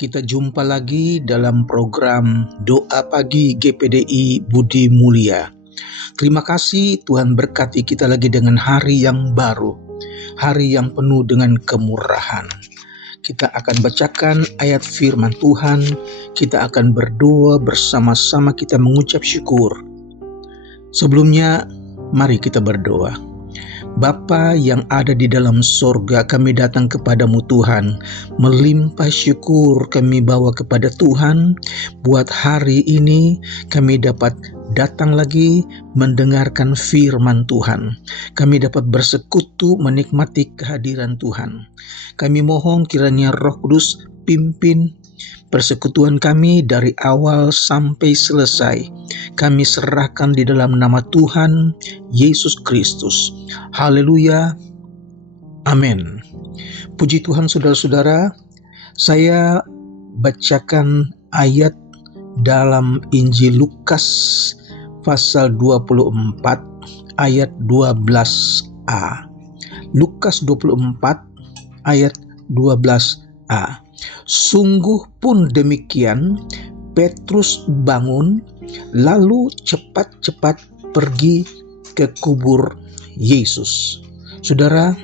Kita jumpa lagi dalam program Doa Pagi GPDI Budi Mulia. Terima kasih Tuhan berkati kita lagi dengan hari yang baru, hari yang penuh dengan kemurahan. Kita akan bacakan ayat firman Tuhan, kita akan berdoa bersama-sama, kita mengucap syukur. Sebelumnya, mari kita berdoa. Bapa yang ada di dalam sorga, kami datang kepadamu Tuhan, melimpah syukur kami bawa kepada Tuhan. Buat hari ini kami dapat datang lagi mendengarkan firman Tuhan. Kami dapat bersekutu menikmati kehadiran Tuhan. Kami mohon kiranya Roh Kudus pimpin persekutuan kami dari awal sampai selesai. Kami serahkan di dalam nama Tuhan Yesus Kristus. Haleluya. Amin. Puji Tuhan saudara-saudara, saya bacakan ayat dalam Injil Lukas pasal 24 ayat 12a. Lukas 24 ayat 12a. Sungguh pun demikian, Petrus bangun, lalu cepat-cepat pergi ke kubur Yesus. Saudara,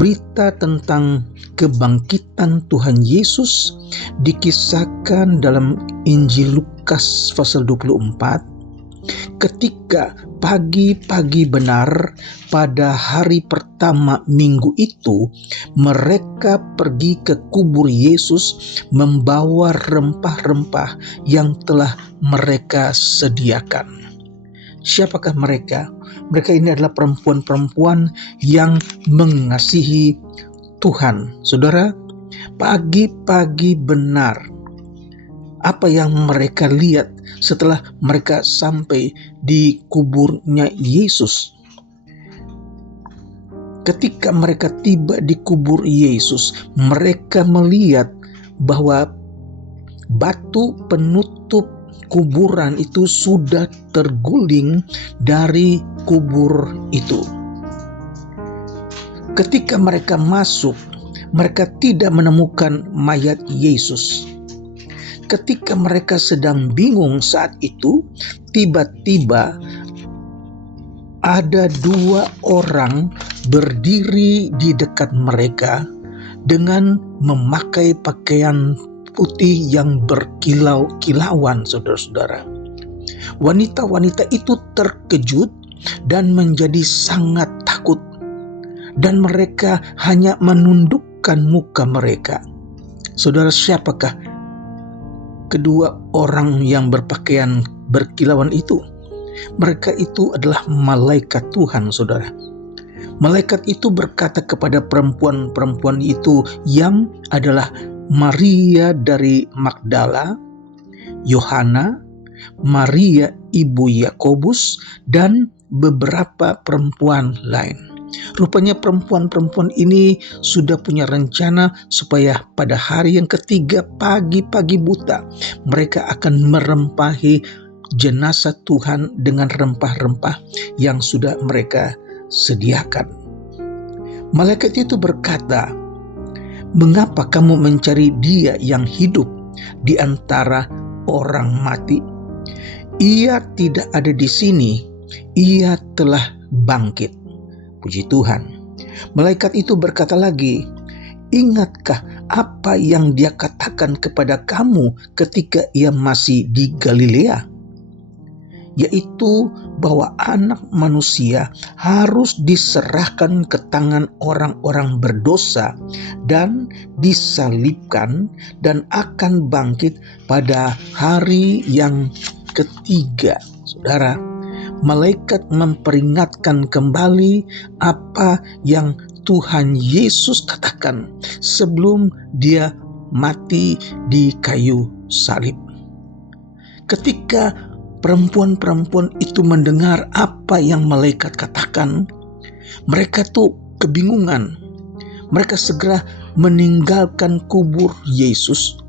berita tentang kebangkitan Tuhan Yesus dikisahkan dalam Injil Lukas pasal 24. Ketika pagi-pagi benar pada hari pertama minggu itu, mereka pergi ke kubur Yesus membawa rempah-rempah yang telah mereka sediakan. Siapakah mereka? Mereka ini adalah perempuan-perempuan yang mengasihi Tuhan. Saudara, pagi-pagi benar, apa yang mereka lihat setelah mereka sampai di kuburnya Yesus? Ketika mereka tiba di kubur Yesus, mereka melihat bahwa batu penutup kuburan itu sudah terguling dari kubur itu. Ketika mereka masuk, mereka tidak menemukan mayat Yesus. Ketika mereka sedang bingung saat itu, tiba-tiba ada dua orang berdiri di dekat mereka dengan memakai pakaian putih yang berkilau-kilauan, saudara-saudara. Wanita-wanita itu terkejut dan menjadi sangat takut, dan mereka hanya menundukkan muka mereka. Saudara, siapakah kedua orang yang berpakaian berkilauan itu? Mereka itu adalah malaikat Tuhan, saudara. Malaikat itu berkata kepada perempuan-perempuan itu yang adalah Maria dari Magdala, Yohana, Maria ibu Yakobus, dan beberapa perempuan lain. Rupanya perempuan-perempuan ini sudah punya rencana supaya pada hari yang ketiga pagi-pagi buta mereka akan merempahi jenazah Tuhan dengan rempah-rempah yang sudah mereka sediakan. Malaikat itu berkata, "Mengapa kamu mencari Dia yang hidup di antara orang mati? Ia tidak ada di sini, Ia telah bangkit." Puji Tuhan. Malaikat itu berkata lagi, "Ingatkah apa yang Dia katakan kepada kamu ketika Ia masih di Galilea? Yaitu bahwa Anak Manusia harus diserahkan ke tangan orang-orang berdosa dan disalibkan dan akan bangkit pada hari yang ketiga." Saudara, malaikat memperingatkan kembali apa yang Tuhan Yesus katakan sebelum Dia mati di kayu salib. Ketika perempuan-perempuan itu mendengar apa yang malaikat katakan, mereka tuh kebingungan. Mereka segera meninggalkan kubur Yesus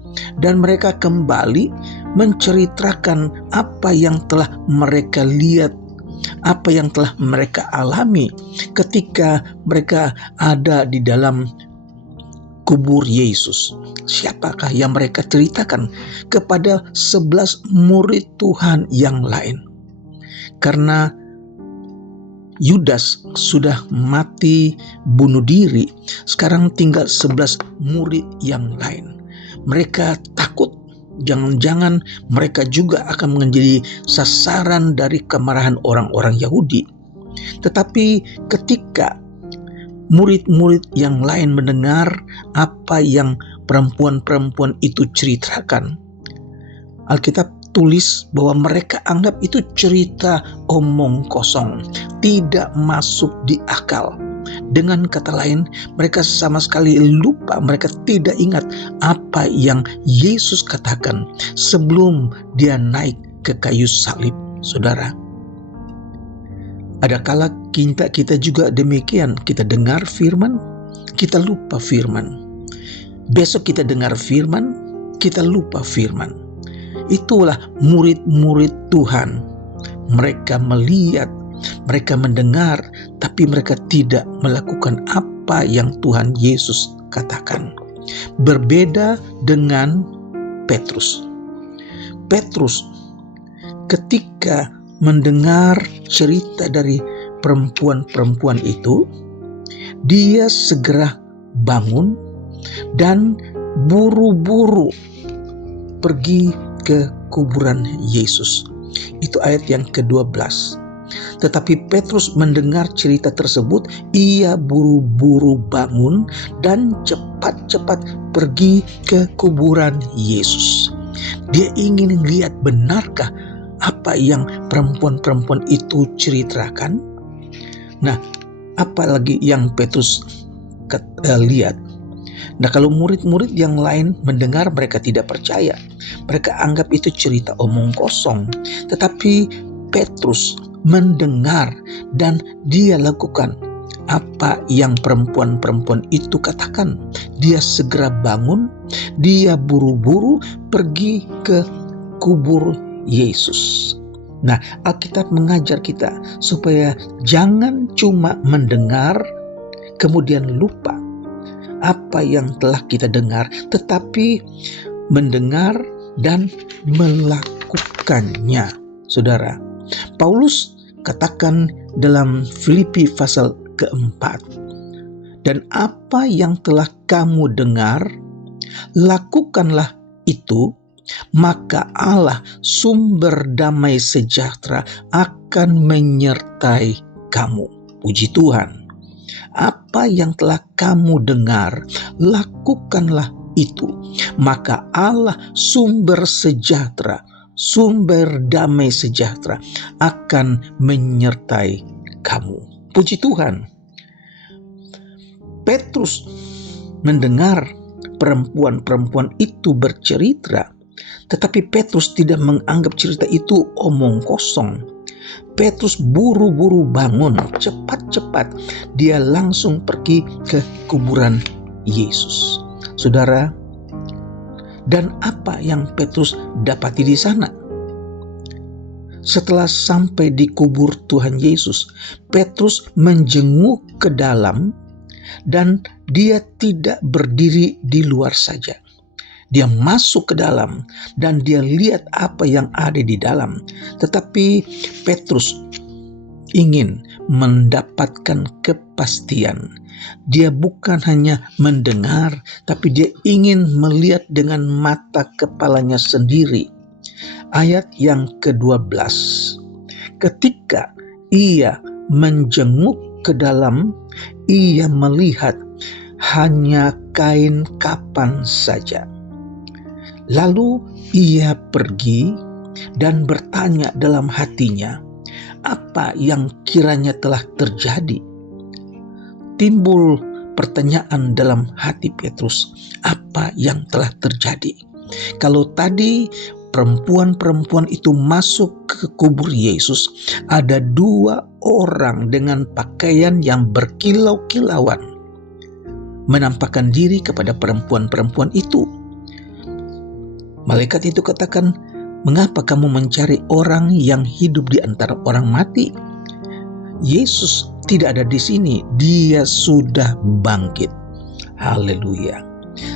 dan mereka kembali menceritakan apa yang telah mereka lihat, apa yang telah mereka alami ketika mereka ada di dalam kubur Yesus. Siapakah yang mereka ceritakan kepada 11 murid Tuhan yang lain? Karena Yudas sudah mati bunuh diri, sekarang tinggal 11 murid yang lain. Mereka takut jangan-jangan mereka juga akan menjadi sasaran dari kemarahan orang-orang Yahudi. Tetapi ketika murid-murid yang lain mendengar apa yang perempuan-perempuan itu ceritakan, Alkitab tulis bahwa mereka anggap itu cerita omong kosong, tidak masuk di akal. Dengan kata lain, mereka sama sekali lupa, mereka tidak ingat apa yang Yesus katakan sebelum dia naik ke kayu salib. Saudara, ada kala kita juga demikian, kita dengar firman, kita lupa firman. Besok kita dengar firman, kita lupa firman. Itulah murid-murid Tuhan. Mereka melihat, mereka mendengar, tapi mereka tidak melakukan apa yang Tuhan Yesus katakan. Berbeda dengan Petrus. Petrus ketika mendengar cerita dari perempuan-perempuan itu, dia segera bangun dan buru-buru pergi ke kuburan Yesus. Itu ayat yang ke-12. Tetapi Petrus mendengar cerita tersebut, ia buru-buru bangun dan cepat-cepat pergi ke kuburan Yesus. Dia ingin lihat benarkah apa yang perempuan-perempuan itu ceritakan. Nah, apalagi yang Petrus lihat. Nah, kalau murid-murid yang lain mendengar, mereka tidak percaya. Mereka anggap itu cerita omong kosong. Tetapi Petrus mendengar dan dia lakukan apa yang perempuan-perempuan itu katakan. Dia segera bangun, dia buru-buru pergi ke kubur Yesus. Nah, Alkitab mengajar kita supaya jangan cuma mendengar kemudian lupa apa yang telah kita dengar, tetapi mendengar dan melakukannya. Saudara, Paulus katakan dalam Filipi pasal ke-4, dan apa yang telah kamu dengar, lakukanlah itu, maka Allah sumber damai sejahtera akan menyertai kamu. Puji Tuhan. Apa yang telah kamu dengar, lakukanlah itu, maka Allah sumber sejahtera, sumber damai sejahtera akan menyertai kamu. Puji Tuhan. Petrus mendengar perempuan-perempuan itu bercerita, tetapi Petrus tidak menganggap cerita itu omong kosong. Petrus buru-buru bangun, cepat-cepat dia langsung pergi ke kuburan Yesus. Saudara, dan apa yang Petrus dapati di sana? Setelah sampai di kubur Tuhan Yesus, Petrus menjenguk ke dalam dan dia tidak berdiri di luar saja. Dia masuk ke dalam dan dia lihat apa yang ada di dalam. Tetapi Petrus ingin mendapatkan kepastian. Dia bukan hanya mendengar, tapi dia ingin melihat dengan mata kepalanya sendiri. Ayat yang ke-12. Ketika ia menjenguk ke dalam, ia melihat hanya kain kapan saja. Lalu ia pergi dan bertanya dalam hatinya, apa yang kiranya telah terjadi? Timbul pertanyaan dalam hati Petrus, apa yang telah terjadi? Kalau tadi perempuan-perempuan itu masuk ke kubur Yesus, ada 2 orang dengan pakaian yang berkilau-kilauan menampakkan diri kepada perempuan-perempuan itu. Malaikat itu katakan, mengapa kamu mencari orang yang hidup di antara orang mati? Yesus tidak ada di sini, dia sudah bangkit. Haleluya.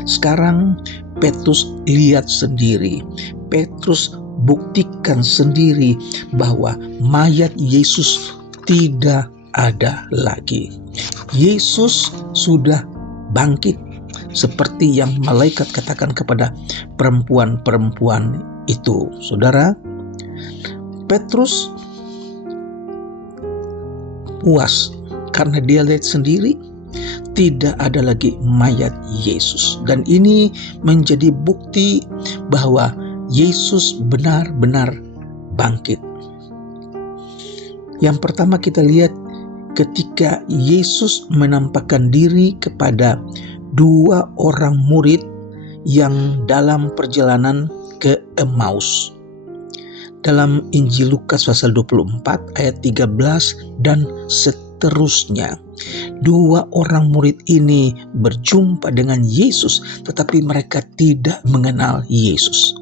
Sekarang Petrus lihat sendiri, Petrus buktikan sendiri bahwa mayat Yesus tidak ada lagi. Yesus sudah bangkit seperti yang malaikat katakan kepada perempuan-perempuan itu. Saudara, Petrus puas karena dia lihat sendiri tidak ada lagi mayat Yesus. Dan ini menjadi bukti bahwa Yesus benar-benar bangkit. Yang pertama kita lihat ketika Yesus menampakkan diri kepada dua orang murid yang dalam perjalanan ke Emmaus. Dalam Injil Lukas pasal 24 ayat 13 dan seterusnya. Dua orang murid ini berjumpa dengan Yesus, tetapi mereka tidak mengenal Yesus.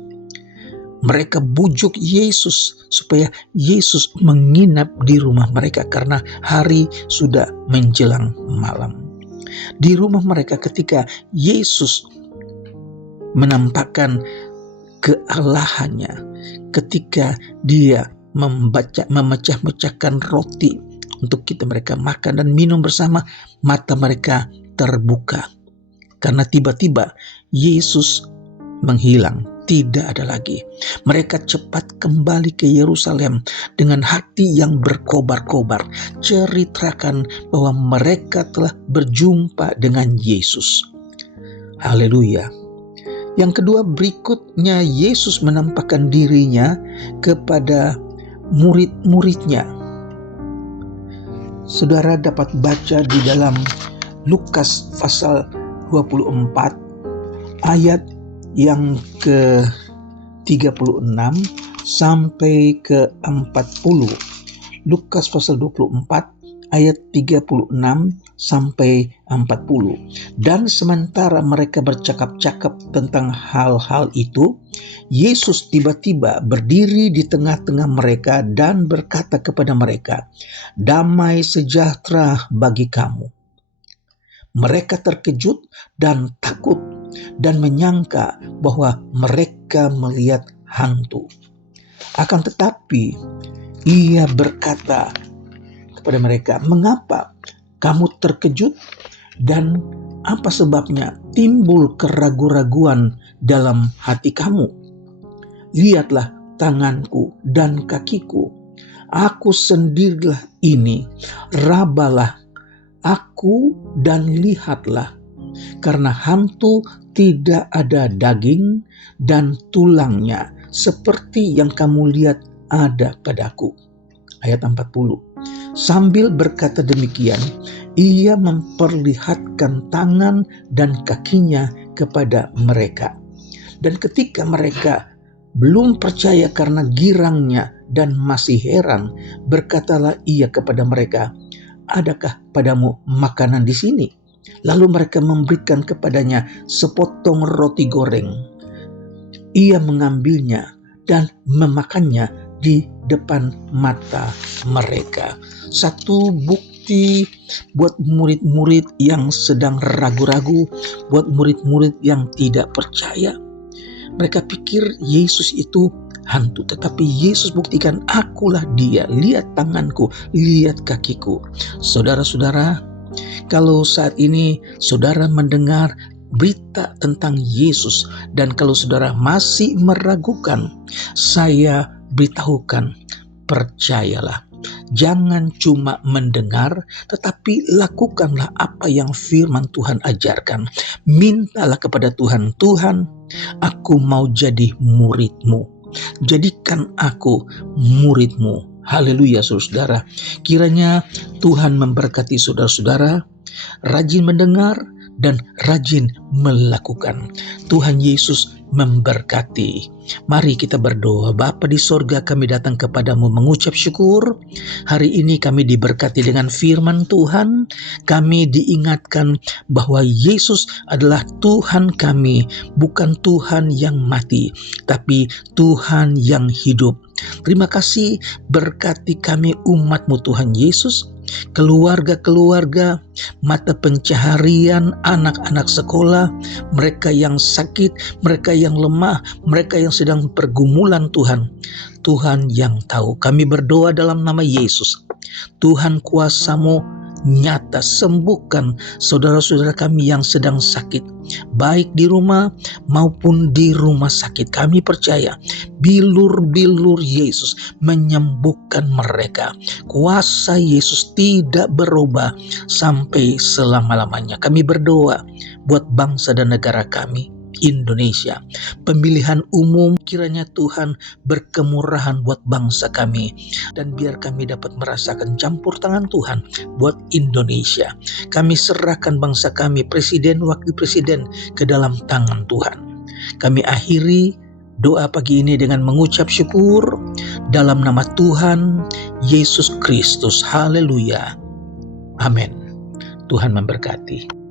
Mereka bujuk Yesus supaya Yesus menginap di rumah mereka karena hari sudah menjelang malam. Di rumah mereka ketika Yesus menampakkan kealahannya, ketika dia memecah-mecahkan roti untuk mereka makan dan minum bersama, mata mereka terbuka. Karena tiba-tiba Yesus menghilang, tidak ada lagi. Mereka cepat kembali ke Yerusalem dengan hati yang berkobar-kobar, ceritakan bahwa mereka telah berjumpa dengan Yesus. Haleluya. Yang kedua, berikutnya Yesus menampakkan dirinya kepada murid-muridnya. Saudara dapat baca di dalam Lukas pasal 24 ayat yang ke-36 sampai ke-40. Lukas pasal 24 ayat 36 sampai 40. Dan sementara mereka bercakap-cakap tentang hal-hal itu, Yesus tiba-tiba berdiri di tengah-tengah mereka dan berkata kepada mereka, "Damai sejahtera bagi kamu." Mereka terkejut dan takut dan menyangka bahwa mereka melihat hantu. Akan tetapi ia berkata kepada mereka, "Mengapa kamu terkejut dan apa sebabnya timbul keraguan-raguan dalam hati kamu? Lihatlah tanganku dan kakiku. Aku sendirilah ini. Rabalah aku dan lihatlah. Karena hantu tidak ada daging dan tulangnya seperti yang kamu lihat ada padaku." Ayat 40. Sambil berkata demikian, ia memperlihatkan tangan dan kakinya kepada mereka. Dan ketika mereka belum percaya karena girangnya dan masih heran, berkatalah ia kepada mereka, "Adakah padamu makanan di sini?" Lalu mereka memberikan kepadanya sepotong roti goreng. Ia mengambilnya dan memakannya di depan mata mereka. Satu bukti buat murid-murid yang sedang ragu-ragu, buat murid-murid yang tidak percaya. Mereka pikir Yesus itu hantu, tetapi Yesus buktikan, "Akulah dia, lihat tanganku, lihat kakiku." Saudara-saudara, kalau saat ini saudara mendengar berita tentang Yesus dan kalau saudara masih meragukan, saya beritahukan, percayalah. Jangan cuma mendengar, tetapi lakukanlah apa yang firman Tuhan ajarkan. Mintalah kepada Tuhan, "Tuhan, aku mau jadi murid-Mu. Jadikan aku murid-Mu." Haleluya, saudara. Kiranya Tuhan memberkati saudara-saudara, rajin mendengar dan rajin melakukan. Tuhan Yesus memberkati. Mari kita berdoa. Bapa di sorga, kami datang kepadamu mengucap syukur. Hari ini kami diberkati dengan firman Tuhan. Kami diingatkan bahwa Yesus adalah Tuhan kami, bukan Tuhan yang mati, tapi Tuhan yang hidup. Terima kasih, berkati kami umat-Mu Tuhan Yesus. keluarga-keluarga, mata pencaharian anak-anak sekolah, mereka yang sakit, mereka yang lemah, mereka yang sedang pergumulan Tuhan. Tuhan yang tahu. Kami berdoa dalam nama Yesus. Tuhan, kuasa-Mu nyata, sembuhkan saudara-saudara kami yang sedang sakit, baik di rumah maupun di rumah sakit. Kami percaya bilur-bilur Yesus menyembuhkan mereka. Kuasa Yesus tidak berubah sampai selama-lamanya. Kami berdoa buat bangsa dan negara kami, Indonesia. Pemilihan umum, kiranya Tuhan berkemurahan buat bangsa kami, dan biar kami dapat merasakan campur tangan Tuhan buat Indonesia. Kami serahkan bangsa kami, presiden, wakil presiden, ke dalam tangan Tuhan. Kami akhiri doa pagi ini dengan mengucap syukur dalam nama Tuhan Yesus Kristus. Haleluya. Amin. Tuhan memberkati.